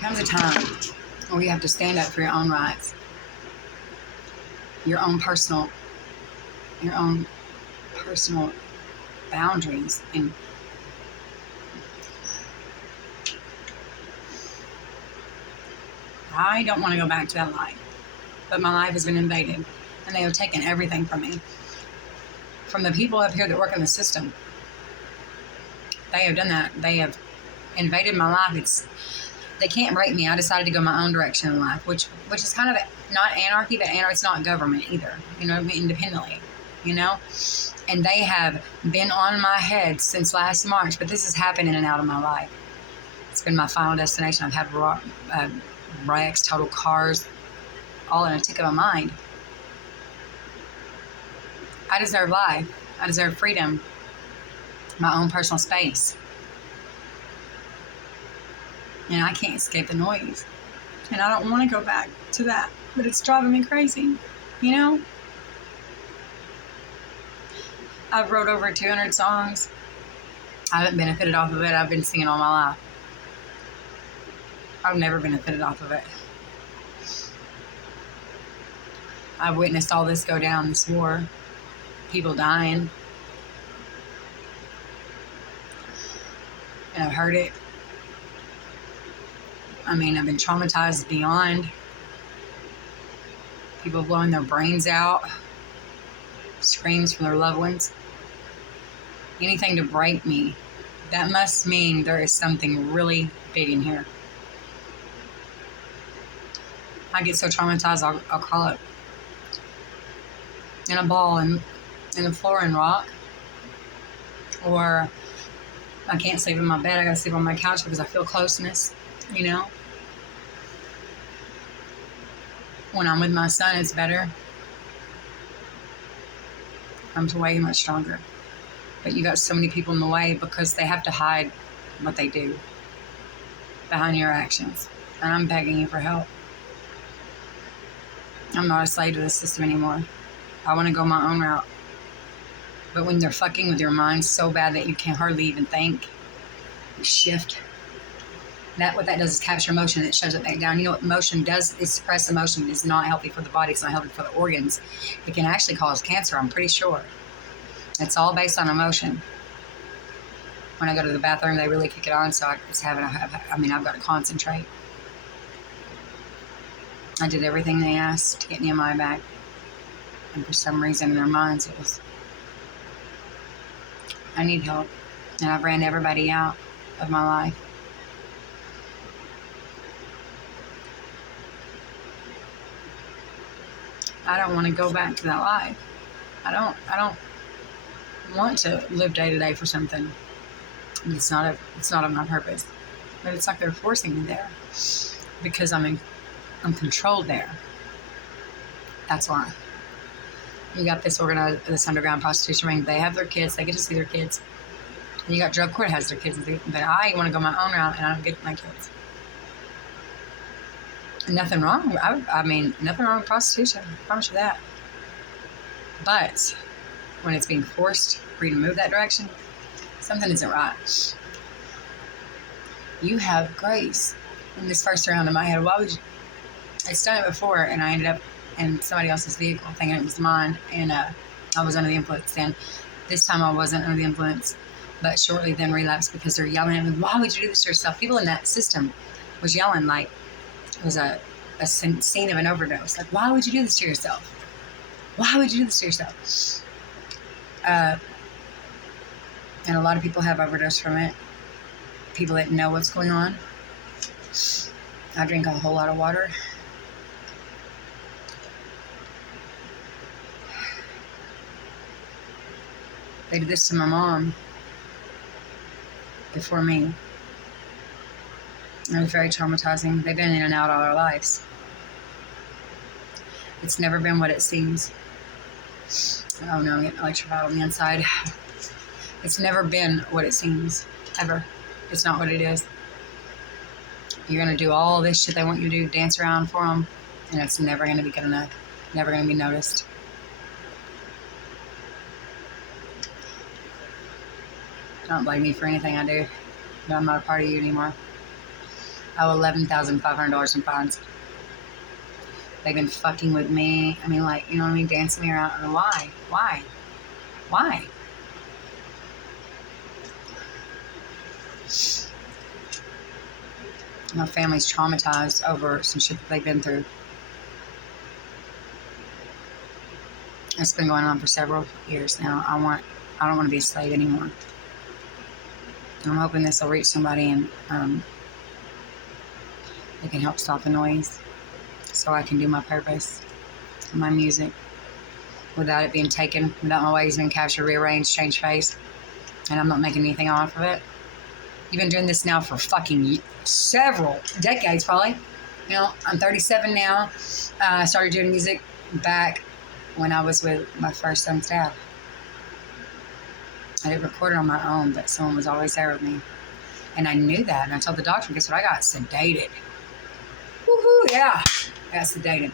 comes a time where you have to stand up for your own rights, your own personal boundaries. And I don't want to go back to that life, but my life has been invaded, and they have taken everything from me. From the people up here that work in the system, they have done that. They have invaded my life. They can't break me. I decided to go my own direction in life, which is kind of not anarchy, but it's not government either. You know, independently. You know, and they have been on my head since last March. But this has happened in and out of my life. It's been my final destination. I've had wrecks, total cars, all in a tick of a mind. I deserve life. I deserve freedom, my own personal space. And I can't escape the noise. And I don't want to go back to that, but it's driving me crazy, you know? I've wrote over 200 songs. I haven't benefited off of it. I've been singing all my life. I've never benefited off of it. I've witnessed all this go down, this war, people dying. And I've heard it. I mean, I've been traumatized beyond. People blowing their brains out. Screams from their loved ones. Anything to break me. That must mean there is something really big in here. I get so traumatized, I'll call it in a ball in the floor and rock. Or I can't sleep in my bed. I gotta sleep on my couch because I feel closeness, you know? When I'm with my son, it's better. I'm way much stronger. But you got so many people in the way because they have to hide what they do behind your actions. And I'm begging you for help. I'm not a slave to the system anymore. I want to go my own route. But when they're fucking with your mind so bad that you can hardly even think, you shift. What that does is capture emotion. It shoves it back down. You know what emotion does? Is suppress emotion. It's not healthy for the body. It's not healthy for the organs. It can actually cause cancer, I'm pretty sure. It's all based on emotion. When I go to the bathroom, they really kick it on, so I've got to concentrate. I did everything they asked to get Nehemiah back. And for some reason in their minds, it was, I need help. And I've ran everybody out of my life. I don't want to go back to that life. I don't want to live day to day for something. It's not on my purpose. But it's like they're forcing me there. Because I'm controlled there. That's why. You got this underground prostitution ring. They have their kids. They get to see their kids. And you got drug court has their kids. But I want to go my own route, and I don't get my kids. Nothing wrong. Nothing wrong with prostitution. I promise you that. But when it's being forced for you to move that direction, something isn't right. You have grace. In this first round in my head, why would you? I've done it before, and I ended up in somebody else's vehicle thinking it was mine, and I was under the influence. And this time I wasn't under the influence, but shortly then relapsed because they're yelling at me, why would you do this to yourself? People in that system was yelling like it was a scene of an overdose. Like, why would you do this to yourself? Why would you do this to yourself? And a lot of people have overdosed from it. People that know what's going on. I drink a whole lot of water. They did this to my mom before me. It was very traumatizing. They've been in and out all our lives. It's never been what it seems. Oh no, I'm getting electrified on the inside. It's never been what it seems, ever. It's not what it is. You're going to do all this shit they want you to do, dance around for them, and it's never going to be good enough. Never going to be noticed. Don't blame me for anything I do, but I'm not a part of you anymore. I owe $11,500 in fines. They've been fucking with me. I mean, like, you know what I mean? Dancing me around. And why? Why? Why? My family's traumatized over some shit that they've been through. It's been going on for several years now. I don't want to be a slave anymore. I'm hoping this will reach somebody and it can help stop the noise so I can do my purpose, my music, without it being taken, without my ways being captured, rearranged, changed face, and I'm not making anything off of it. You've been doing this now for fucking several decades, probably. You know, I'm 37 now. I started doing music back when I was with my first son's dad. I didn't record it on my own, but someone was always there with me. And I knew that, and I told the doctor, guess what I got? Sedated. Woohoo, yeah. I got sedated.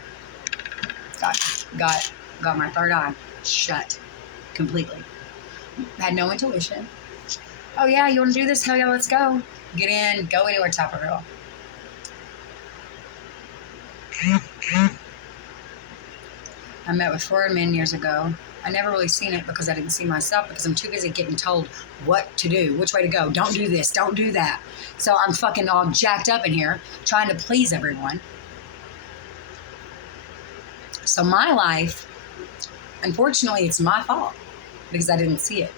Got my third eye shut completely. Had no intuition. Oh yeah, you want to do this? Hell yeah, let's go. Get in, go anywhere type of girl. I met with 4 men years ago. I never really seen it because I didn't see myself because I'm too busy getting told what to do, which way to go. Don't do this, don't do that. So I'm fucking all jacked up in here trying to please everyone. So my life, unfortunately, it's my fault because I didn't see it.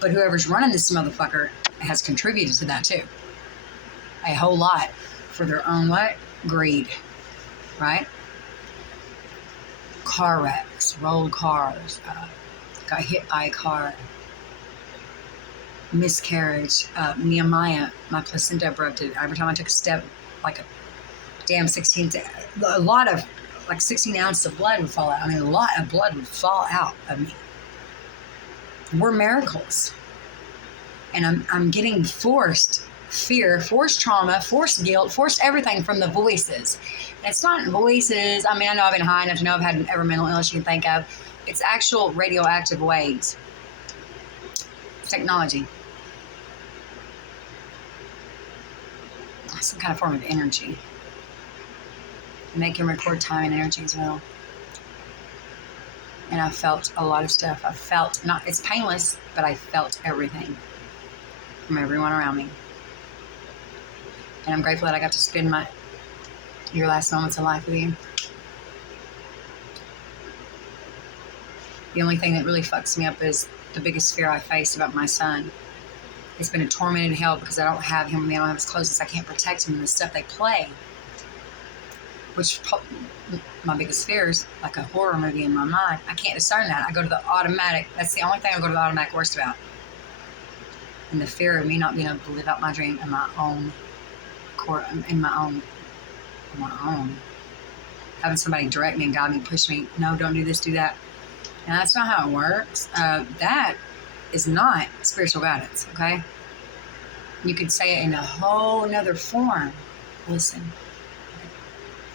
But whoever's running this motherfucker has contributed to that too. A whole lot for their own what? Greed, right? Car wrecks, rolled cars, got hit by a car, miscarriage, Nehemiah, my placenta broke. Every time I took a step, like a damn 16, a lot of, like 16 ounces of blood would fall out. I mean, a lot of blood would fall out of me. We're miracles. And I'm getting forced fear, forced trauma, forced guilt, forced everything from the voices. And it's not voices. I mean, I know I've been high enough to know I've had every mental illness you can think of. It's actual radioactive waves. Technology. Some kind of form of energy. And they can record time and energy as well. And I felt a lot of stuff. I felt, not, it's painless, but I felt everything from everyone around me. And I'm grateful that I got to spend your last moments of life with you. The only thing that really fucks me up is the biggest fear I face about my son. It's been a tormented hell because I don't have him. I don't have his closest. I can't protect him and the stuff they play. Which my biggest fear is like a horror movie in my mind. I can't discern that. I go to the automatic. That's the only thing I go to the automatic worst about. And the fear of me not being able to live out my dream in my own court, in my own. Having somebody direct me and guide me, push me. No, don't do this, do that. And that's not how it works. That is not spiritual guidance, okay? You could say it in a whole nother form. Listen,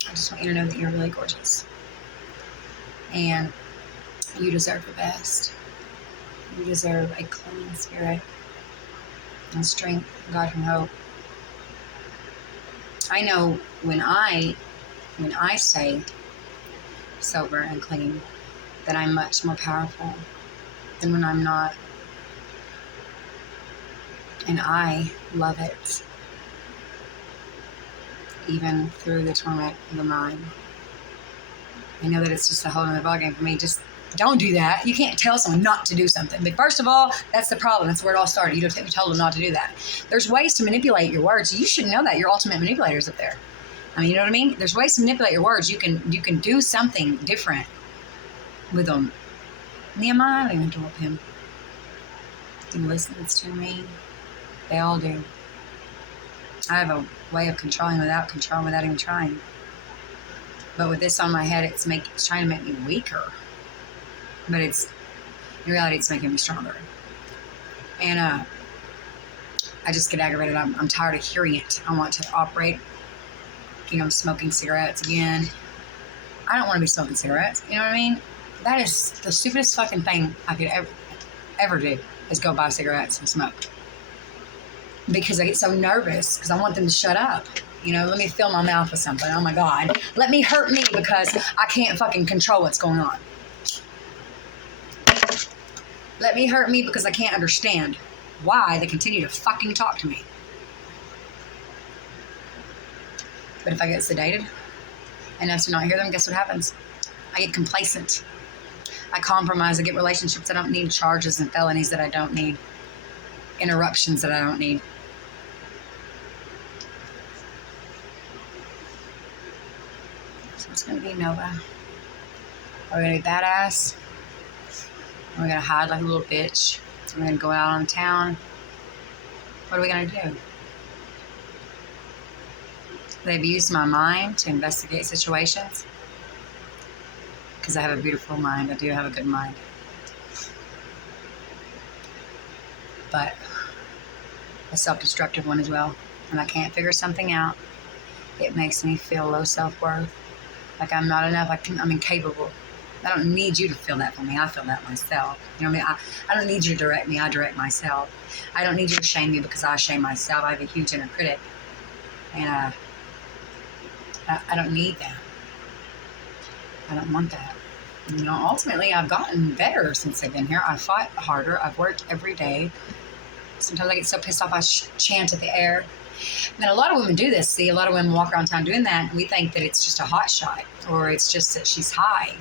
I just want you to know that you're really gorgeous. And you deserve the best. You deserve a clean spirit and strength, God and hope. I know when I stay sober and clean, that I'm much more powerful than when I'm not. And I love it, even through the torment of the mind. I know that it's just a whole other ballgame for me. Just don't do that. You can't tell someone not to do something. But first of all, that's the problem. That's where it all started. You told them not to do that. There's ways to manipulate your words. You should know that. You're ultimate manipulators up there. I mean, you know what I mean? There's ways to manipulate your words. You can do something different with them. Nehemiah, I don't even talk to him. He listens to me. They all do. I have a way of controlling without even trying. But with this on my head, it's trying to make me weaker. But in reality, it's making me stronger. And I just get aggravated. I'm tired of hearing it. I want to operate, smoking cigarettes again. I don't want to be smoking cigarettes. You know what I mean? That is the stupidest fucking thing I could ever do, is go buy cigarettes and smoke. because I get so nervous because I want them to shut up. Let me fill my mouth with something. Oh my God. Let me hurt me because I can't fucking control what's going on. Let me hurt me because I can't understand why they continue to fucking talk to me. But if I get sedated enough to not hear them, guess what happens? I get complacent. I compromise. I get relationships I don't need, charges and felonies that I don't need, interruptions that I don't need. So it's going to be Nova. Are we going to be badass? Are we going to hide like a little bitch? Are we going to go out on town? What are we going to do? They've used my mind to investigate situations. Because I have a beautiful mind. I do have a good mind. But a self-destructive one as well. When I can't figure something out, it makes me feel low self-worth. Like I'm not enough. I'm incapable. I don't need you to feel that for me. I feel that myself. You know what I mean? I don't need you to direct me. I direct myself. I don't need you to shame me because I shame myself. I have a huge inner critic. And I don't need that. I don't want that. Ultimately, I've gotten better since I've been here. I fought harder. I've worked every day. Sometimes I get so pissed off I chant at the air. And a lot of women do this. See, a lot of women walk around town doing that. And we think that it's just a hot shot or it's just that she's high.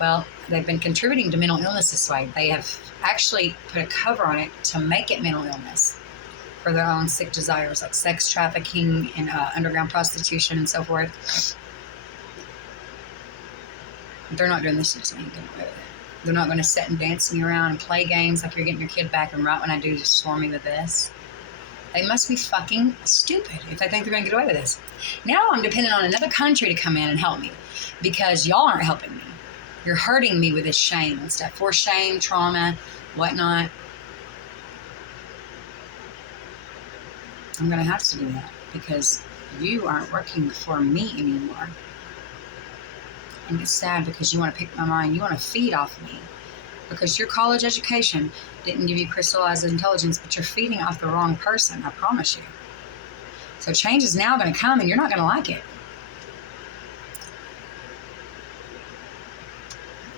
Well, they've been contributing to mental illness this way. They have actually put a cover on it to make it mental illness for their own sick desires, like sex trafficking and underground prostitution and so forth. They're not doing this shit to me. They're not going to sit and dance me around and play games like you're getting your kid back, and right when I do, just swarm me with this. They must be fucking stupid if they think they're going to get away with this. Now I'm dependent on another country to come in and help me because y'all aren't helping me. You're hurting me with this shame and stuff. For shame, trauma, whatnot. I'm going to have to do that because you aren't working for me anymore. And it's sad because you want to pick my mind. You want to feed off me because your college education didn't give you crystallized intelligence, but you're feeding off the wrong person. I promise you. So change is now going to come and you're not going to like it.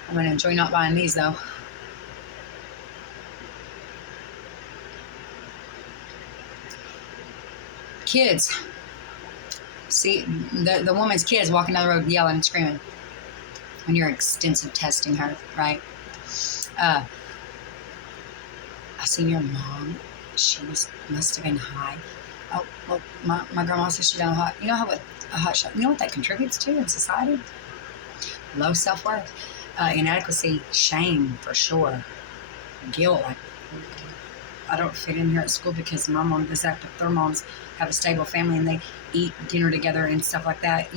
I'm going to enjoy not buying these though. Kids. See, the woman's kids walking down the road yelling and screaming when you're extensive testing her, right? I seen your mom. She must have been high. Oh, well, my grandma says she's down hot. You know how a hot shot, you know what that contributes to in society? Low self-worth. Inadequacy, shame for sure, guilt. Like, I don't fit in here at school because my mom is active. Their moms have a stable family and they eat dinner together and stuff like that,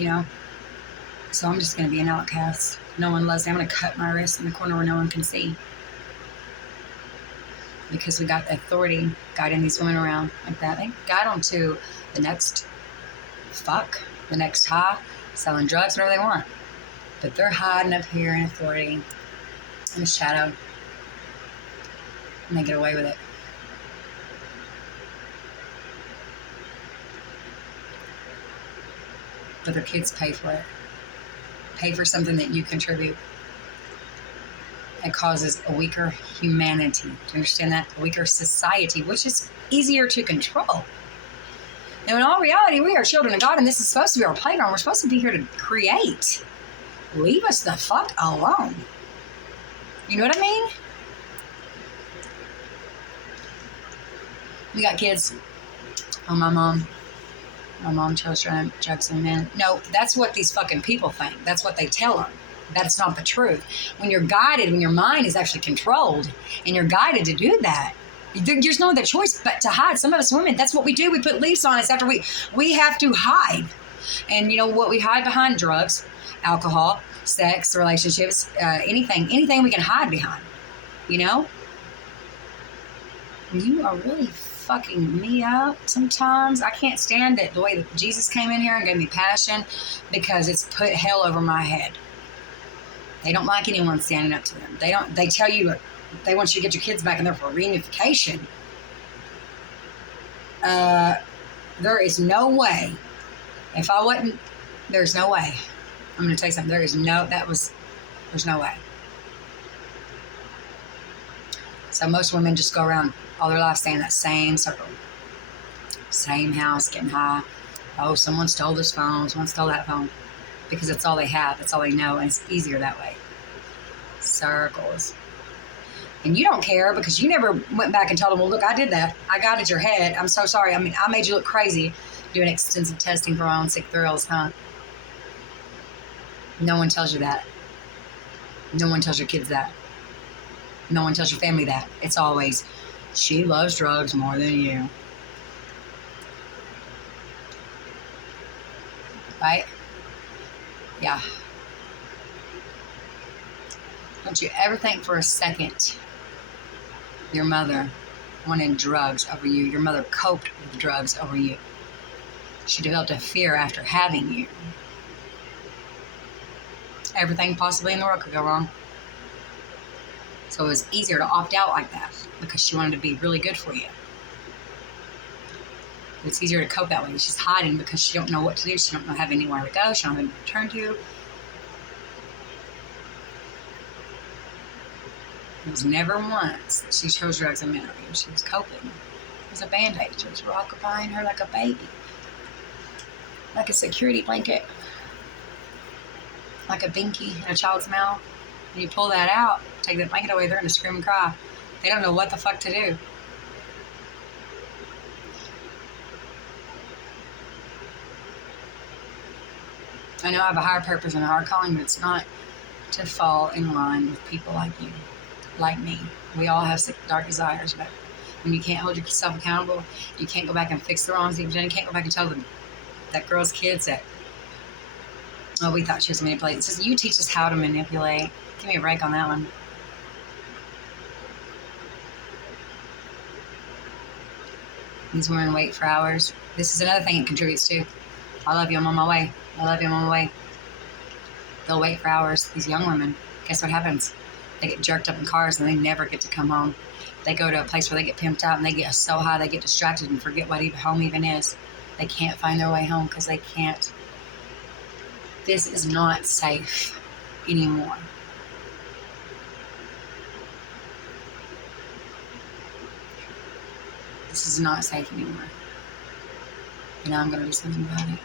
So I'm just going to be an outcast. No one loves me. I'm going to cut my wrist in the corner where no one can see. Because we got the authority guiding these women around like that. They guide them to the next fuck, the next high, selling drugs, whatever they want. But they're hiding up here in authority, in the shadow, and they get away with it. But their kids pay for it. Pay for something that you contribute. It causes a weaker humanity. Do you understand that? A weaker society, which is easier to control. Now, in all reality, we are children of God, and this is supposed to be our playground. We're supposed to be here to create. Leave us the fuck alone. You know what I mean? We got kids. Oh, my mom chose drugs and men. No, that's what these fucking people think. That's what they tell them. That's not the truth. When you're guided, when your mind is actually controlled, and you're guided to do that, there's no other choice but to hide. Some of us women, that's what we do. We put leaves on us after we have to hide. And you know what we hide behind? Drugs, alcohol, sex, relationships, anything we can hide behind. You are really fucking me up sometimes. I can't stand it the way that Jesus came in here and gave me passion because it's put hell over my head. They don't like anyone standing up to them. They tell you they want you to get your kids back in there for reunification. There is no way. If I wasn't, there's no way. I'm going to tell you something. There's no way. So most women just go around all their life staying in that same circle. Same house, getting high. Oh, someone stole this phone. Someone stole that phone. Because it's all they have. It's all they know. And it's easier that way. Circles. And you don't care because you never went back and told them, well, look, I did that. I guided your head. I'm so sorry. I mean, I made you look crazy doing extensive testing for my own sick thrills, huh? No one tells you that. No one tells your kids that. No one tells your family that. It's always, she loves drugs more than you. Right? Yeah. Don't you ever think for a second your mother wanted drugs over you. Your mother coped with drugs over you. She developed a fear after having you. Everything possibly in the world could go wrong. So it was easier to opt out like that because she wanted to be really good for you. It's easier to cope that way. She's hiding because she don't know what to do. She don't have anywhere to go. She don't have anywhere to turn to. It was never once that she chose drugs in mental. She was coping. It was a band-aid. She was rock-a-buying her like a baby. Like a security blanket. Like a binky in a child's mouth. And you pull that out, take that blanket away, they're going to scream and cry. They don't know what the fuck to do. I know I have a higher purpose and a higher calling, but it's not to fall in line with people like you, like me. We all have sick, dark desires, but when you can't hold yourself accountable, you can't go back and fix the wrongs you've done. You can't go back and tell them that girl's kids that, oh, we thought she was manipulating. It says, you teach us how to manipulate. Give me a break on that one. These women wait for hours. This is another thing it contributes to. I love you, I'm on my way. I love you, I'm on my way. They'll wait for hours. These young women, guess what happens? They get jerked up in cars and they never get to come home. They go to a place where they get pimped out and they get so high they get distracted and forget what home even is. They can't find their way home because they can't. This is not safe anymore. This is not safe anymore. And I'm going to do something about it.